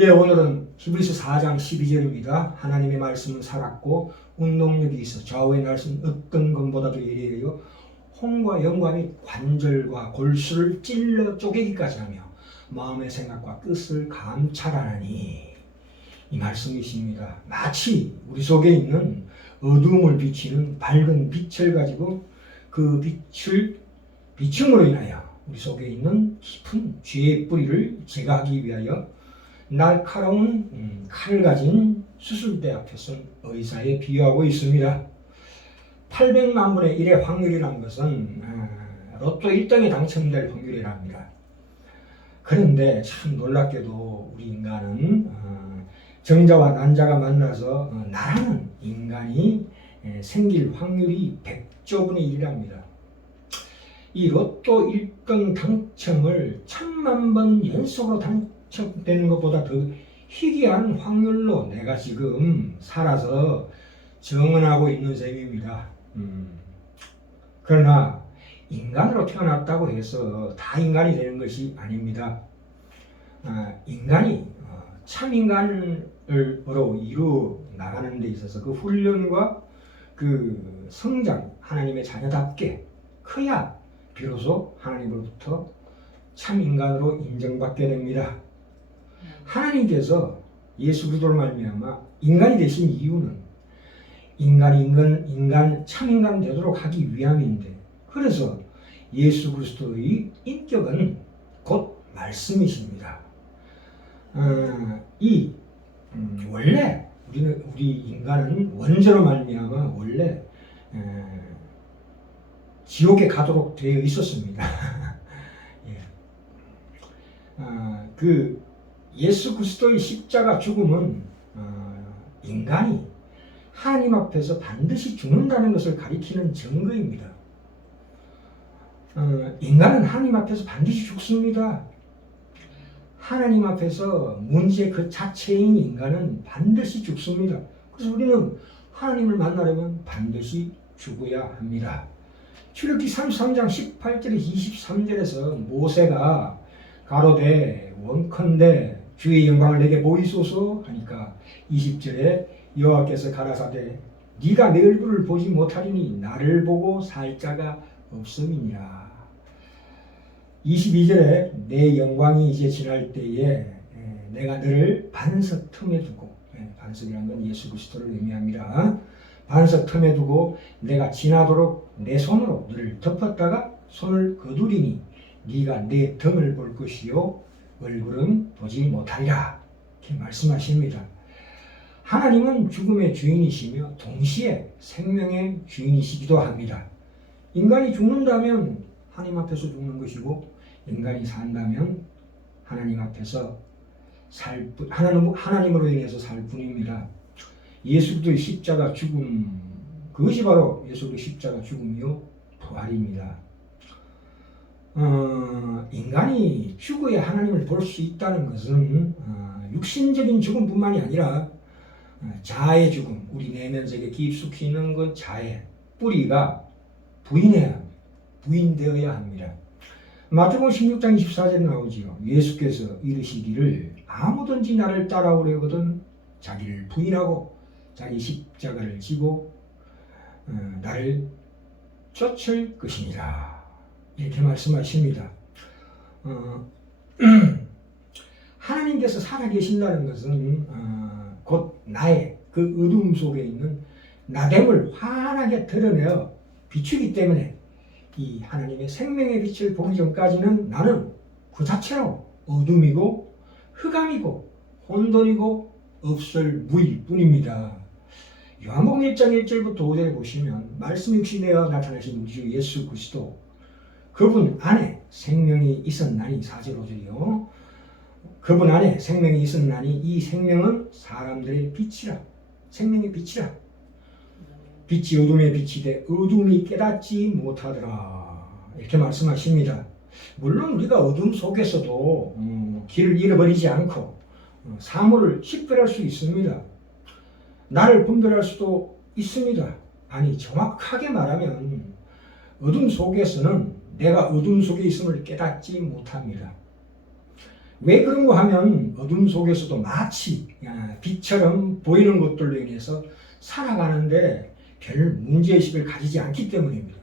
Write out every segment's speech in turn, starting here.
예, 오늘은 히브리서 4장 12절입니다. 하나님의 말씀은 살았고 운동력이 있어 좌우의 날선 어떤 것보다도 예리하여 혼과 영과 및 관절과 골수를 찔러 쪼개기까지 하며 마음의 생각과 뜻을 감찰하나니, 이 말씀이십니다. 마치 우리 속에 있는 어두움을 비치는 밝은 빛을 가지고 그 빛을 비춤으로 인하여 우리 속에 있는 깊은 죄의 뿌리를 제거하기 위하여 날카로운 칼을 가진 수술대 앞에 선 의사에 비유하고 있습니다. 800만 분의 1의 확률이라는 것은 로또 1등에 당첨될 확률이랍니다. 그런데 참 놀랍게도 우리 인간은 정자와 난자가 만나서 나라는 인간이 생길 확률이 100조분의 1이랍니다. 이 로또 1등 당첨을 1000만 번 연속으로 당첨되는 것보다 더 희귀한 확률로 내가 지금 살아서 정언하고 있는 셈입니다. 그러나 인간으로 태어났다고 해서 다 인간이 되는 것이 아닙니다. 인간이 참 인간으로 이루 나가는 데 있어서 그 훈련과 그 성장, 하나님의 자녀답게 커야 비로소 하나님으로부터 참 인간으로 인정받게 됩니다. 하나님께서 예수 그리스도로 말미암아 인간이 되신 이유는 인간 참 인간 되도록 하기 위함인데, 그래서 예수 그리스도의 인격은 곧 말씀이십니다. 원래 우리 인간은 원죄로 말미암아 원래 지옥에 가도록 되어 있었습니다. 예. 그 예수 그리스도의 십자가 죽음은 인간이 하나님 앞에서 반드시 죽는다는 것을 가리키는 증거입니다. 인간은 하나님 앞에서 반드시 죽습니다. 하나님 앞에서 문제 그 자체인 인간은 반드시 죽습니다. 그래서 우리는 하나님을 만나려면 반드시 죽어야 합니다. 출애굽기 33장 18절에서 23절에서 모세가 가로되 원컨대 주의 영광을 내게 보이소서 하니까 20절에 여호와께서 가라사대 네가 내 얼굴을 보지 못하리니 나를 보고 살 자가 없음이니라. 22절에 내 영광이 이제 지날 때에 내가 너를 반석 틈에 두고, 반석이라는 건 예수 그리스도를 의미합니다. 반석 틈에 두고 내가 지나도록 내 손으로 너를 덮었다가 손을 거두리니 네가 내 등을 볼 것이요 얼굴은 보지 못하리라. 이렇게 말씀하십니다. 하나님은 죽음의 주인이시며 동시에 생명의 주인이시기도 합니다. 인간이 죽는다면 하나님 앞에서 죽는 것이고, 인간이 산다면 하나님 앞에서 하나님으로 인해서 살 뿐입니다. 예수 그리스도의 십자가 죽음, 그것이 바로 예수 그리스도의 십자가 죽음이요 부활입니다. 인간이 죽어야 하나님을 볼 수 있다는 것은 육신적인 죽음뿐만이 아니라 자아의 죽음, 우리 내면 속에 깊숙이 있는 그 자아의 뿌리가 부인되어야 합니다. 마태복음 16장 24절에 나오지요. 예수께서 이르시기를 아무든지 나를 따라오려거든 자기를 부인하고 자기 십자가를 지고 나를 쫓을 것이니라. 이렇게 말씀하십니다. 하나님께서 살아계신다는 것은 곧 나의 그 어둠 속에 있는 나됨을 환하게 드러내어 비추기 때문에 이 하나님의 생명의 빛을 보기 전까지는 나는 그 자체로 어둠이고 흑암이고 혼돈이고 없을 무일 뿐입니다. 요한복음 1장 1절부터 5절에 보시면 말씀 육신되어 나타나신 우리 주 예수 그리스도, 그분 안에 생명이 있었나니, 4절 5절이요. 그분 안에 생명이 있었나니 이 생명은 사람들의 빛이라. 생명의 빛이라. 빛이 어둠에 비치되 어둠이 깨닫지 못하더라. 이렇게 말씀하십니다. 물론 우리가 어둠 속에서도 길을 잃어버리지 않고 사물을 식별할 수 있습니다. 나를 분별할 수도 있습니다. 아니, 정확하게 말하면 어둠 속에서는 내가 어둠 속에 있음을 깨닫지 못합니다. 왜 그런가 하면 어둠 속에서도 마치 빛처럼 보이는 것들로 인해서 살아가는데 별 문제의식을 가지지 않기 때문입니다.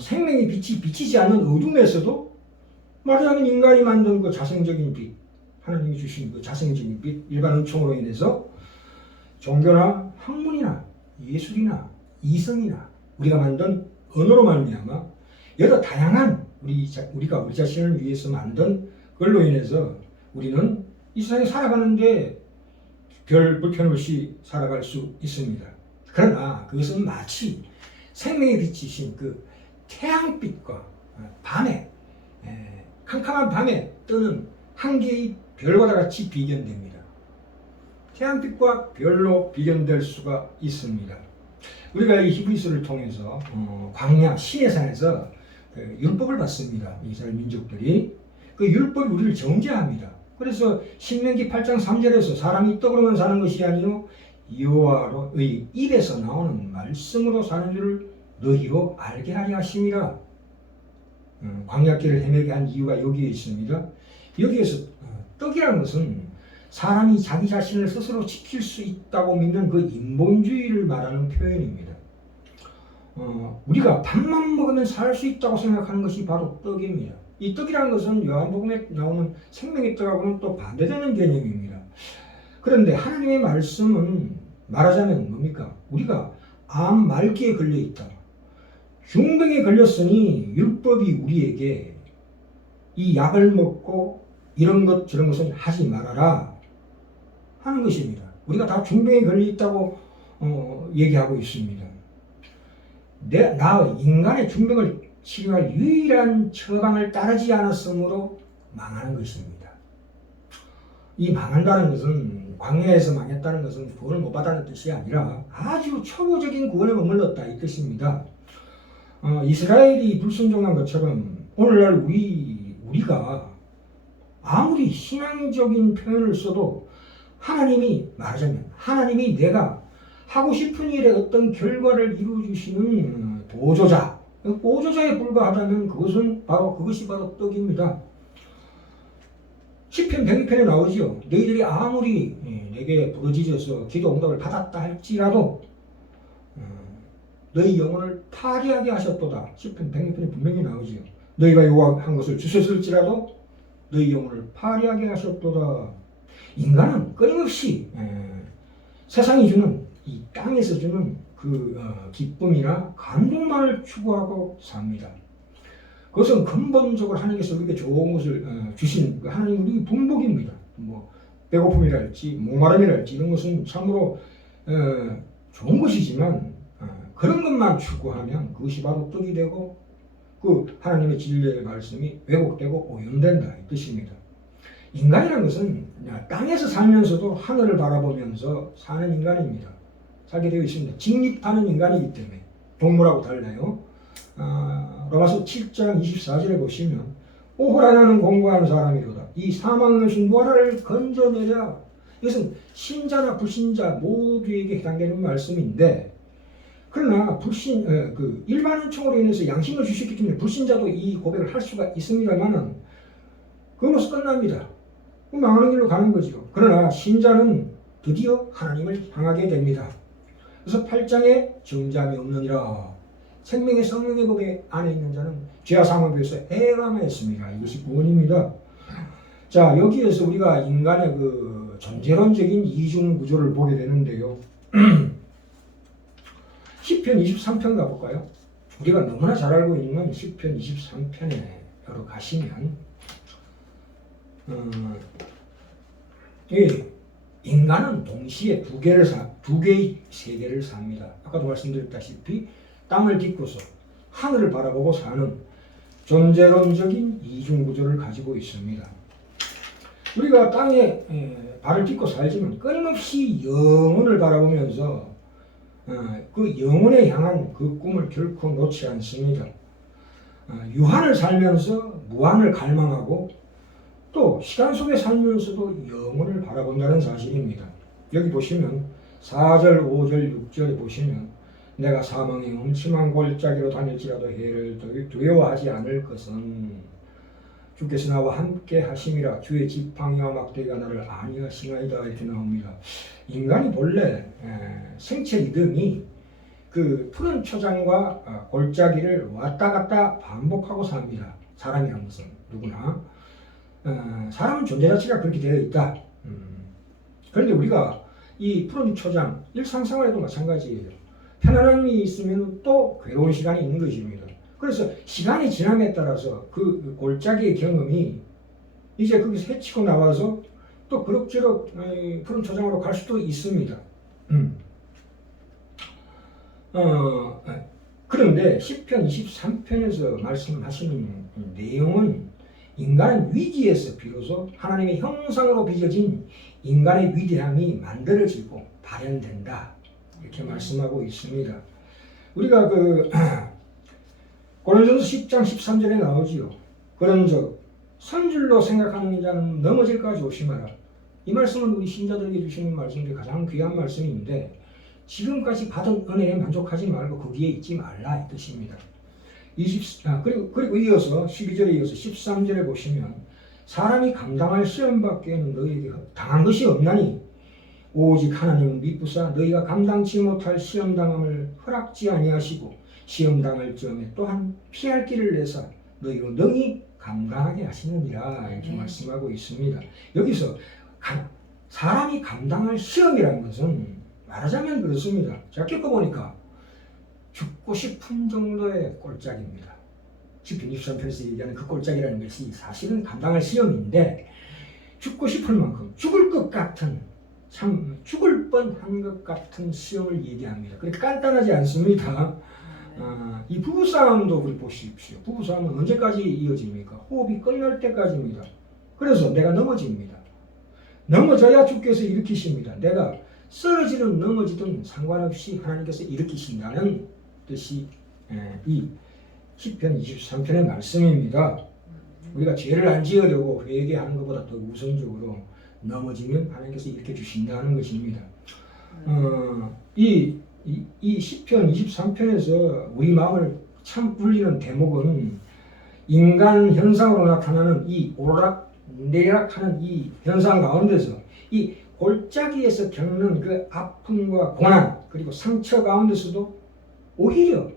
생명의 빛이 비치지 않는 어둠에서도 말하자면 인간이 만든 그 자생적인 빛, 하나님이 주신 그 자생적인 빛, 일반 은총으로 인해서 종교나 학문이나 예술이나 이성이나 우리가 만든 언어로 말미암아 여러 다양한 우리가 우리 자신을 위해서 만든 그걸로 인해서 우리는 이 세상에 살아가는데 별 불편 없이 살아갈 수 있습니다. 그러나 그것은 마치 생명의 빛이신 그 태양빛과 밤에 캄캄한 밤에 뜨는 한 개의 별과 같이 비견됩니다. 태양빛과 별로 비견될 수가 있습니다. 우리가 이 히브리서를 통해서 광야 시내산에서 율법을 받습니다. 이스라엘 민족들이 그 율법이 우리를 정죄합니다. 그래서 신명기 8장 3절에서 사람이 떡으로만 사는 것이 아니요 여호와의 입에서 나오는 말씀으로 사는 줄을 너희로 알게 하려 하심이라. 광야길을 헤매게 한 이유가 여기에 있습니다. 여기에서 떡이라는 것은 사람이 자기 자신을 스스로 지킬 수 있다고 믿는 그 인본주의를 말하는 표현입니다. 우리가 밥만 먹으면 살 수 있다고 생각하는 것이 바로 떡입니다. 이 떡이라는 것은 요한복음에 나오는 생명의 떡하고는 또 반대되는 개념입니다. 그런데 하나님의 말씀은 말하자면 뭡니까? 우리가 암 말기에 걸려 있다. 중병에 걸렸으니 율법이 우리에게 이 약을 먹고 이런 것 저런 것은 하지 말아라 하는 것입니다. 우리가 다 중병에 걸려 있다고 얘기하고 있습니다. 나 인간의 중병을 치료할 유일한 처방을 따르지 않았으므로 망하는 것입니다. 이 망한다는 것은 광야에서 망했다는 것은 구원을 못 받았다는 뜻이 아니라 아주 초보적인 구원에 머물렀다 이 뜻입니다. 이스라엘이 불순종한 것처럼 오늘날 우리가 아무리 신앙적인 표현을 써도 하나님이 내가 하고 싶은 일에 어떤 결과를 이루어주시는 보조자에 불과하다면 그것이 바로 떡입니다. 시편 102편에 나오지요. 너희들이 아무리 내게 부르짖어서 기도 응답을 받았다 할지라도 너희 영혼을 파리하게 하셨도다. 시편 102편에 분명히 나오지요. 너희가 요구한 것을 주셨을지라도 너희 영혼을 파리하게 하셨도다. 인간은 끊임없이 세상이 주는 이 땅에서 주는 그 기쁨이나 감동만을 추구하고 삽니다. 그것은 근본적으로 하나님께서 우리에게 좋은 것을 주신 하나님 우리 분복입니다. 뭐 배고픔이랄지 목마름이랄지 이런 것은 참으로 좋은 것이지만 그런 것만 추구하면 그것이 바로 떡이 되고 그 하나님의 진리의 말씀이 왜곡되고 오염된다 이 뜻입니다. 인간이라는 것은 땅에서 살면서도 하늘을 바라보면서 사는 인간입니다. 살게 되어 있습니다. 직립하는 인간이기 때문에 동물하고 달라요. 로마서 7장 24절에 보시면 오호라 나는 공고한 사람이로다. 이 사망에서 누구를 건져내랴. 이것은 신자나 불신자 모두에게 해당되는 말씀인데 그러나 일반 은총으로 인해서 양심을 주셨기 때문에 불신자도 이 고백을 할 수가 있습니다만은 그걸로서 끝납니다. 망하는 길로 가는 거죠. 그러나 신자는 드디어 하나님을 향하게 됩니다. 그래서 8장에 정잠이 없느니라. 생명의 성령의 법 안에 있는 자는 죄와 사망에서 해방했습니다. 이것이 구원입니다. 자, 여기에서 우리가 인간의 그 존재론적인 이중 구조를 보게 되는데요. 시편 23편 가볼까요? 우리가 너무나 잘 알고 있는 시편 23편에 여러 가시면 인간은 동시에 두 개의 세계를 삽니다. 아까도 말씀드렸다시피 땅을 딛고서 하늘을 바라보고 사는 존재론적인 이중구조를 가지고 있습니다. 우리가 땅에 발을 딛고 살지만 끊임없이 영혼을 바라보면서 그 영혼에 향한 그 꿈을 결코 놓지 않습니다. 유한을 살면서 무한을 갈망하고 또 시간 속에 살면서도 영혼을 바라본다는 사실입니다. 여기 보시면 4절, 5절, 6절에 보시면 내가 사망의 음침한 골짜기로 다닐지라도 해를 두려워하지 않을 것은 주께서 나와 함께 하심이라 주의 지팡이와 막대기가 나를 안위하시나이다 이렇게 나옵니다. 인간이 본래 생체 리듬이 그 푸른 초장과 골짜기를 왔다 갔다 반복하고 삽니다. 사람이라는 것은 누구나 사람은 존재 자체가 그렇게 되어 있다. 그런데 우리가 이 푸른 초장 일상생활에도 마찬가지예요. 편안함이 있으면 또 괴로운 시간이 있는 것입니다. 그래서 시간이 지남에 따라서 그 골짜기의 경험이 이제 거기서 헤치고 나와서 또 그럭저럭 푸른 초장으로 갈 수도 있습니다. 그런데 시편 23편에서 말씀하시는 내용은 인간은 위기에서 비로소 하나님의 형상으로 빚어진 인간의 위대함이 만들어지고 발현된다. 이렇게 말씀하고 있습니다. 우리가 고린도전서 10장 13절에 나오지요. 그런즉 선줄로 생각하는 자는 넘어질까 조심하라. 이 말씀은 우리 신자들에게 주시는 말씀 중에 가장 귀한 말씀인데 지금까지 받은 은혜에 만족하지 말고 거기에 있지 말라 이 뜻입니다. 그리고 이어서 12절에 이어서 13절에 보시면 사람이 감당할 시험밖에는 너희에게 당한 것이 없나니 오직 하나님은 미쁘사 너희가 감당치 못할 시험당함을 허락지 아니하시고 시험당할 점에 또한 피할 길을 내사 너희로 능히 감당하게 하시느니라 이렇게 말씀하고 있습니다. 여기서 사람이 감당할 시험이라는 것은 말하자면 그렇습니다. 제가 겪어보니까 죽고 싶은 정도의 꼴짝입니다. 시편 23편에서 얘기하는 그 꼴짝이라는 것이 사실은 감당할 시험인데 죽고 싶을 만큼 죽을 것 같은 참 죽을 뻔한 것 같은 시험을 얘기합니다. 그렇게 간단하지 않습니다. 이 부부싸움도 우리 보십시오. 부부싸움은 언제까지 이어집니까? 호흡이 끝날 때까지입니다. 그래서 내가 넘어집니다. 넘어져야 주께서 일으키십니다. 내가 쓰러지든 넘어지든 상관없이 하나님께서 일으키신다는 뜻이 이 시편 23편의 말씀입니다. 우리가 죄를 안 지으려고 회개하는 것보다 더 우선적으로 넘어지면 하나님께서 일으켜 주신다는 것입니다. 이 시편 23편에서 우리 마음을 참 울리는 대목은 인간 현상으로 나타나는 이 오락내락하는 이 현상 가운데서 이 골짜기에서 겪는 그 아픔과 고난 그리고 상처 가운데서도 오히려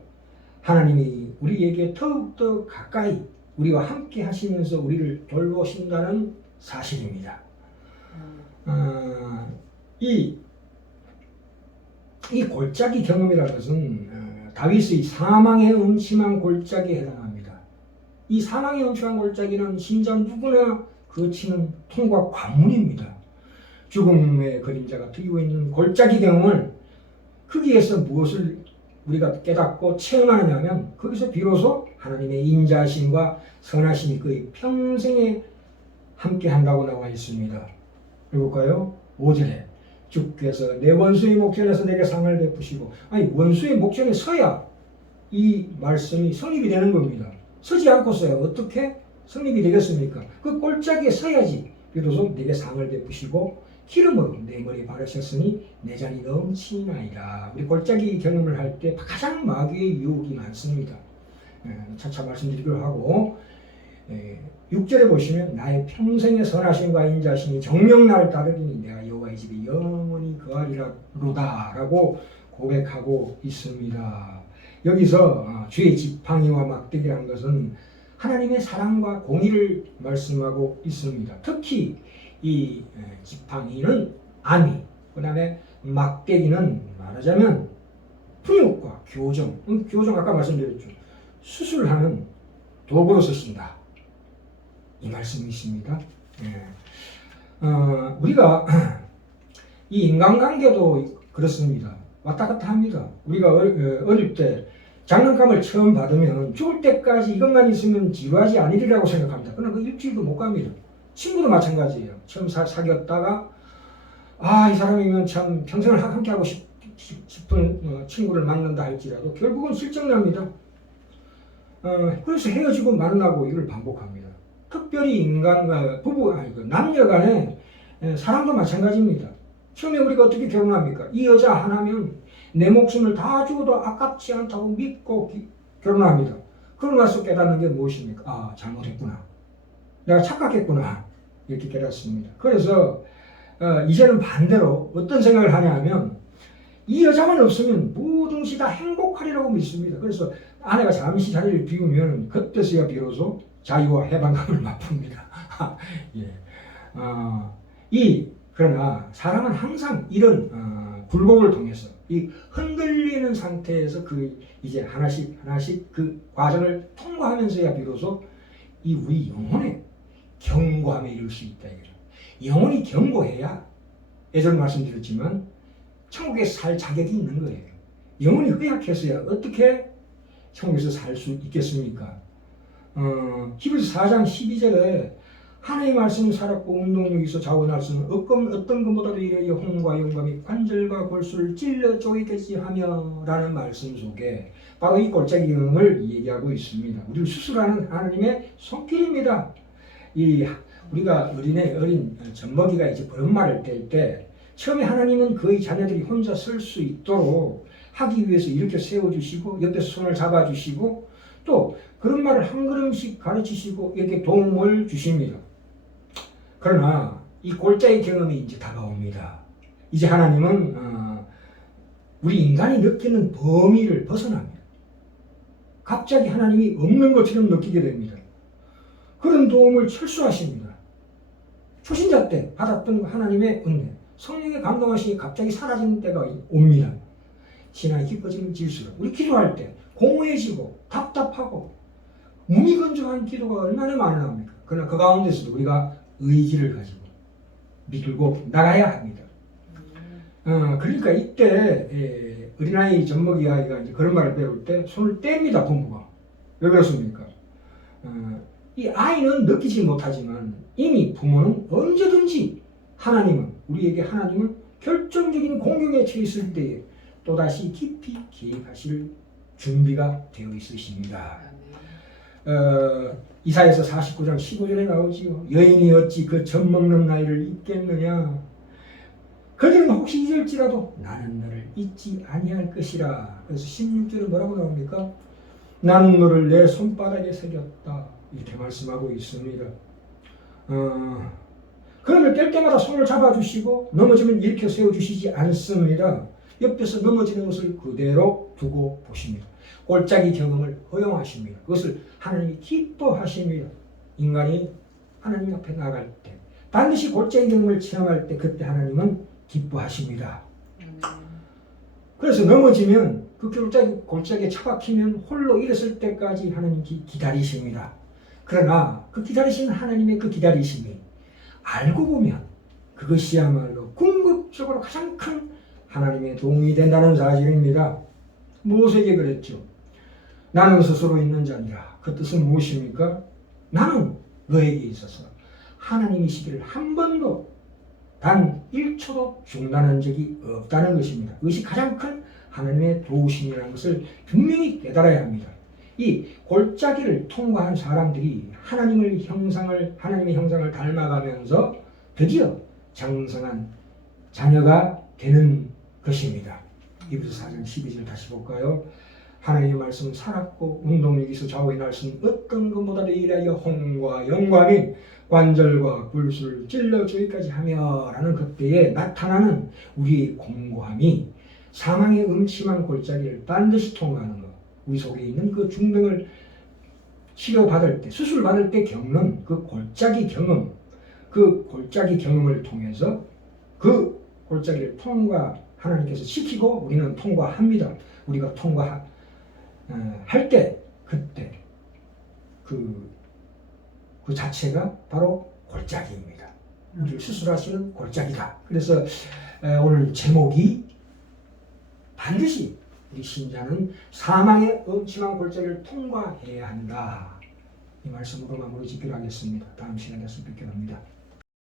하나님이 우리에게 더욱더 가까이 우리와 함께 하시면서 우리를 돌보신다는 사실입니다. 이 골짜기 경험이라는 것은 다윗의 사망의 음침한 골짜기에 해당합니다. 이 사망의 음침한 골짜기는 신자 누구나 거치는 통과 관문입니다. 죽음의 그림자가 트이고 있는 골짜기 경험을 거기에서 무엇을 우리가 깨닫고 체험하느냐면 거기서 비로소 하나님의 인자하심과 선하심이 그의 평생에 함께 한다고 나와 있습니다. 읽을까요? 5절에 주께서 내 원수의 목전에서 내게 상을 베푸시고 아니 원수의 목전에 서야 이 말씀이 성립이 되는 겁니다. 서지 않고서야 어떻게 성립이 되겠습니까? 그 골짜기에 서야지 비로소 내게 상을 베푸시고 기름으로 내 머리에 바르셨으니 내 잔이 넘치나이다. 우리 골짜기 경험을 할 때 가장 마귀의 유혹이 많습니다. 차차 말씀드리기로 하고 6절에 보시면 나의 평생의 선하심과 인자심이 정녕 나를 따르리니 내가 여호와의 집에 영원히 거하리로다 라고 고백하고 있습니다. 여기서 주의 지팡이와 막대기라는 것은 하나님의 사랑과 공의를 말씀하고 있습니다. 특히 이 지팡이는 안위, 그 다음에 막대기는 말하자면 훈육과 교정, 교정 아까 말씀드렸죠. 수술하는 도구로 쓰신다. 이 말씀이 있습니다. 우리가 이 인간관계도 그렇습니다. 왔다 갔다 합니다. 우리가 어릴 때 장난감을 처음 받으면 죽을 때까지 이것만 있으면 지루하지 않으리라고 생각합니다. 그러나 그 일주일도 못 갑니다. 친구도 마찬가지예요. 처음 사귀었다가 이 사람이면 참 평생을 함께하고 싶은 친구를 만난다 할지라도 결국은 실증납니다. 그래서 헤어지고 만나고 이걸 반복합니다. 특별히 인간과 남녀 간의 사랑도 마찬가지입니다. 처음에 우리가 어떻게 결혼합니까? 이 여자 하나면 내 목숨을 다 주어도 아깝지 않다고 믿고 결혼합니다. 그러고 나서 깨닫는 게 무엇입니까? 잘못했구나. 내가 착각했구나 이렇게 깨닫습니다. 그래서 이제는 반대로 어떤 생각을 하냐 하면 이 여자만 없으면 모든 것이 다 행복하리라고 믿습니다. 그래서 아내가 잠시 자리를 비우면 그때서야 비로소 자유와 해방감을 맛봅니다. 예. 그러나 사람은 항상 이런 굴곡을 통해서 이 흔들리는 상태에서 이제 하나씩 그 과정을 통과하면서야 비로소 이 우리 영혼의 견고함에 이룰 수 있다. 영혼이 견고해야 예전에 말씀드렸지만 천국에 살 자격이 있는 거예요. 영혼이 허약해서야 어떻게 천국에서 살 수 있겠습니까? 히브리서 4장 12절에 하나님의 말씀을 살았고 운동력이 있어 자원할 수는 어떤 것보다도 이래 영혼과 영감이 관절과 골수를 찔러 쪼개겠지 하며 라는 말씀 속에 바로 이 골짜기경을 얘기하고 있습니다. 우리를 수술하는 하나님의 손길입니다. 우리가 어린 젖먹이가 이제 버름말을 뗄 때 처음에 하나님은 그의 자녀들이 혼자 설 수 있도록 하기 위해서 이렇게 세워주시고 옆에서 손을 잡아주시고 또 그런 말을 한 걸음씩 가르치시고 이렇게 도움을 주십니다. 그러나 이 골짜기 경험이 이제 다가옵니다. 이제 하나님은 우리 인간이 느끼는 범위를 벗어납니다. 갑자기 하나님이 없는 것처럼 느끼게 됩니다. 그런 도움을 철수하십니다. 초신자 때 받았던 하나님의 은혜, 성령의 감동하심이 갑자기 사라지는 때가 옵니다. 신앙이 깊어지는 질수록 우리 기도할 때 공허해지고 답답하고 무미건조한 기도가 얼마나 많이 나옵니까? 그러나 그 가운데서도 우리가 의지를 가지고 믿고 나가야 합니다. 그러니까 이때 어린아이 젖먹이 아이가 이제 그런 말을 배울 때 손을 뗍니다. 부모가. 왜 그렇습니까? 이 아이는 느끼지 못하지만 이미 부모는 언제든지 우리에게 하나님은 결정적인 공격에 처했을 때에 또다시 깊이 기획하실 준비가 되어 있으십니다. 이사야서 49장 15절에 나오지요. 여인이 어찌 그 젖먹는 나이를 잊겠느냐. 그들은 혹시 잊을지라도 나는 너를 잊지 아니할 것이라. 그래서 16절에 뭐라고 나옵니까? 나는 너를 내 손바닥에 새겼다. 이렇게 말씀하고 있습니다. 그러면 뗄 때마다 손을 잡아주시고 넘어지면 일으켜 세워주시지 않습니다. 옆에서 넘어지는 것을 그대로 두고 보십니다. 골짜기 경험을 허용하십니다. 그것을 하나님이 기뻐하십니다. 인간이 하나님 앞에 나갈 때 반드시 골짜기 경험을 체험할 때 그때 하나님은 기뻐하십니다. 그래서 넘어지면 그 골짜기에 처박히면 홀로 일었을 때까지 하나님 기다리십니다. 그러나 그 기다리시는 하나님의 그 기다리심이 알고 보면 그것이야말로 궁극적으로 가장 큰 하나님의 도움이 된다는 사실입니다. 모세에게 그랬죠. 나는 스스로 있는 자니라. 그 뜻은 무엇입니까? 나는 너에게 있어서 하나님이시기를 한 번도 단 1초도 중단한 적이 없다는 것입니다. 그것이 가장 큰 하나님의 도우심이라는 것을 분명히 깨달아야 합니다. 이 골짜기를 통과한 사람들이 하나님의 형상을 닮아가면서 드디어 장성한 자녀가 되는 것입니다. 히브리서 4장 12절 다시 볼까요? 하나님의 말씀은 살았고 운동력이 있어 좌우에 날 수는 어떤 것보다도 이하여 혼과 영광이 관절과 굴수를 찔러 저기까지 하며 라는 그때에 나타나는 우리의 공고함이 사망의 음침한 골짜기를 반드시 통과하는 것, 우리 속에 있는 그 중병을 치료받을 때, 수술받을 때 겪는 그 골짜기 경험을 통해서 그 골짜기를 하나님께서 시키고 우리는 통과합니다. 우리가 통과할 때 그때 그 자체가 바로 골짜기입니다. 우리를 수술하시는 골짜기다. 그래서 오늘 제목이 반드시 우리 신자는 사망의 음침한 골짜기를 통과해야 한다. 이 말씀으로 마무리 짓기로 하겠습니다. 다음 시간에 뵙기로 합니다.